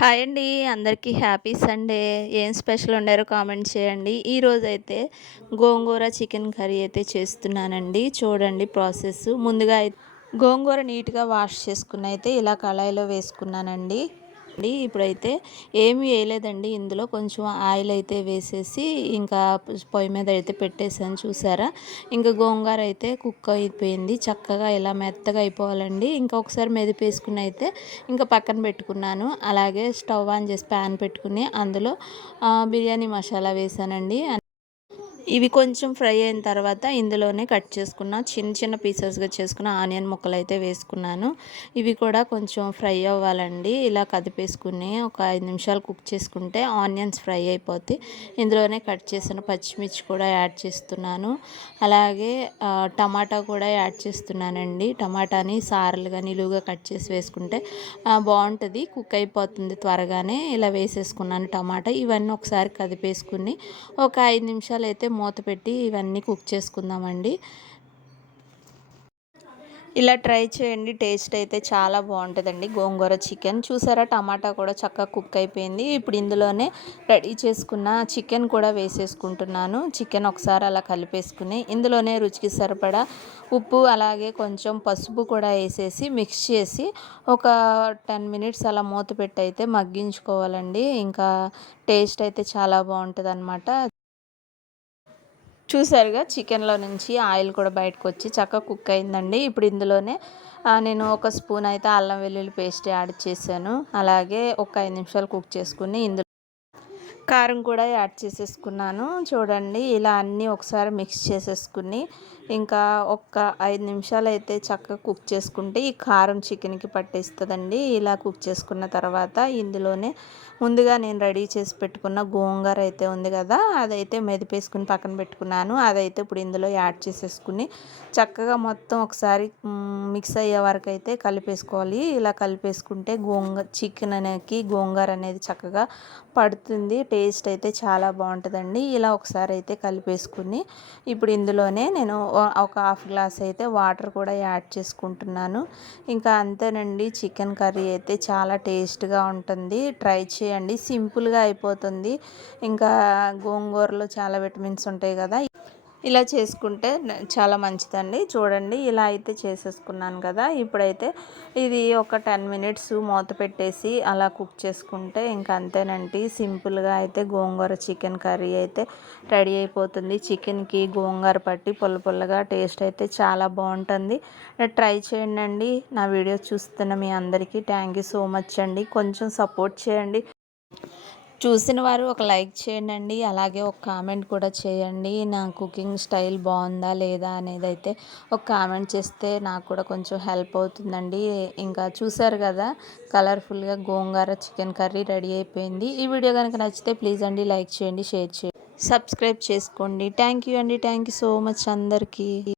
Hi అండి అందరికీ happy Sunday. ఏం స్పెషల్ ఉండారో కామెంట్ చేయండి. ఈరోజైతే గోంగూర చికెన్ కర్రీ అయితే చేస్తున్నానండి. చూడండి ప్రాసెస్. ముందుగా గోంగూర నీట్గా వాష్ చేసుకుని అయితే ఇలా కళాయిలో వేసుకున్నానండి. అండి. ఇప్పుడైతే ఏమి వేయలేదండి. ఇందులో కొంచెం ఆయిల్ అయితే వేసేసి ఇంకా పొయ్యి మీద అయితే పెట్టేసాను చూసారా? ఇంకా గోంగూర అయితే కుక్ అయిపోయింది. చక్కగా ఇలా మెత్తగా అయిపోవాలండి. ఇంకా ఒకసారి మెదిపేసుకుని అయితే ఇంకా పక్కన పెట్టుకున్నాను. అలాగే స్టవ్ ఆన్ చేసి ప్యాన్ పెట్టుకుని అందులో బిర్యానీ మసాలా వేసానండి ఇవి కొంచెం ఫ్రై అయిన తర్వాత ఇందులోనే కట్ చేసుకున్న చిన్న చిన్న పీసెస్గా చేసుకున్న ఆనియన్ ముక్కలు అయితే వేసుకున్నాను. ఇవి కూడా కొంచెం ఫ్రై అవ్వాలండి. ఇలా కదిపేసుకుని ఒక ఐదు నిమిషాలు కుక్ చేసుకుంటే ఆనియన్స్ ఫ్రై అయిపోతాయి ఇందులోనే కట్ చేసిన పచ్చిమిర్చి కూడా యాడ్ చేస్తున్నాను. అలాగే టమాటా కూడా యాడ్ చేస్తున్నానండి. టమాటాని సారలుగా నిలువుగా కట్ చేసి వేసుకుంటే బాగుంటుంది. కుక్ అయిపోతుంది త్వరగానే. ఇలా వేసేసుకున్నాను టమాటా. ఇవన్నీ ఒకసారి కదిపేసుకుని ఒక ఐదు నిమిషాలు అయితే మూత పెట్టి ఇవన్నీ కుక్ చేసుకుందామండి. ఇలా ట్రై చేయండి టేస్ట్ అయితే చాలా బాగుంటుందండి. గోంగూర చికెన్. చూసారా టమాటా కూడా చక్కగా కుక్ అయిపోయింది. ఇప్పుడు ఇందులోనే రెడీ చేసుకున్న చికెన్ కూడా వేసేసుకుంటున్నాను. చికెన్ ఒకసారి అలా కలిపేసుకుని ఇందులోనే రుచికి సరిపడా ఉప్పు అలాగే కొంచెం పసుపు కూడా వేసేసి మిక్స్ చేసి ఒక టెన్ మినిట్స్ అలా మూత పెట్టి అయితే మగ్గించుకోవాలండి. ఇంకా టేస్ట్ అయితే చాలా బాగుంటుంది చూసారుగా చికెన్లో నుంచి ఆయిల్ కూడా బయటకు వచ్చి చక్కగా కుక్ అయిందండి. ఇప్పుడు ఇందులోనే నేను ఒక స్పూన్ అయితే అల్లం వెల్లుల్లి పేస్ట్ యాడ్ చేశాను. అలాగే ఒక ఐదు నిమిషాలు కుక్ చేసుకుని ఇందులో కారం కూడా యాడ్ చేసేసుకున్నాను. చూడండి ఇలా అన్నీ ఒకసారి మిక్స్ చేసేసుకుని ఇంకా ఒక్క ఐదు నిమిషాలు అయితే చక్కగా కుక్ చేసుకుంటే ఈ కారం చికెన్కి పట్టేస్తుందండి. ఇలా కుక్ చేసుకున్న తర్వాత ఇందులోనే ముందుగా నేను రెడీ చేసి పెట్టుకున్న గోంగూర అయితే ఉంది కదా అదైతే మెదిపేసుకుని పక్కన పెట్టుకున్నాను. అదైతే ఇప్పుడు ఇందులో యాడ్ చేసేసుకుని చక్కగా మొత్తం ఒకసారి మిక్స్ అయ్యే వరకు అయితే కలిపేసుకోవాలి. ఇలా కలిపేసుకుంటే గోంగ చికెన్ అనేది గోంగూర అనేది చక్కగా పడుతుంది టేస్ట్ అయితే చాలా బాగుంటుందండి. ఇలా ఒకసారి అయితే కలిపేసుకుని ఇప్పుడు ఇందులోనే నేను ఒక హాఫ్ గ్లాస్ అయితే వాటర్ కూడా యాడ్ చేసుకుంటున్నాను. ఇంకా అంతేనండి చికెన్ కర్రీ అయితే చాలా టేస్ట్గా ఉంటుంది. ట్రై చేయండి. సింపుల్గా అయిపోతుంది. ఇంకా గోంగూరలో చాలా విటమిన్స్ ఉంటాయి కదా. ఇలా చేసుకుంటే చాలా మంచిదండి. చూడండి ఇలా అయితే చేసేసుకున్నాను కదా. ఇప్పుడైతే ఇది ఒక టెన్ మినిట్స్ మూత పెట్టేసి అలా కుక్ చేసుకుంటే ఇంకా అంతేనండి. సింపుల్గా అయితే గోంగూర చికెన్ కర్రీ అయితే రెడీ అయిపోతుంది. చికెన్కి గోంగూర పట్టి పుల్ల పుల్లగా టేస్ట్ అయితే చాలా బాగుంటుంది. ట్రై చేయండి నా వీడియో చూస్తున్న మీ అందరికీ థ్యాంక్ యూ సో మచ్ అండి. కొంచెం సపోర్ట్ చేయండి. చూసిన వారు ఒక లైక్ చేయండి అలాగే ఒక కామెంట్ కూడా చేయండి. నా కుకింగ్ స్టైల్ బాగుందా లేదా అనేది అయితే ఒక కామెంట్ చేస్తే నాకు కూడా కొంచెం హెల్ప్ అవుతుందండి. ఇంకా చూసారు కదా కలర్ఫుల్గా గోంగూర చికెన్ కర్రీ రెడీ అయిపోయింది. ఈ వీడియో కనుక నచ్చితే ప్లీజ్ అండి లైక్ చేయండి షేర్ చేయండి. సబ్స్క్రైబ్ చేసుకోండి. థ్యాంక్ యూ అండి. థ్యాంక్ యూ సో మచ్ అందరికీ.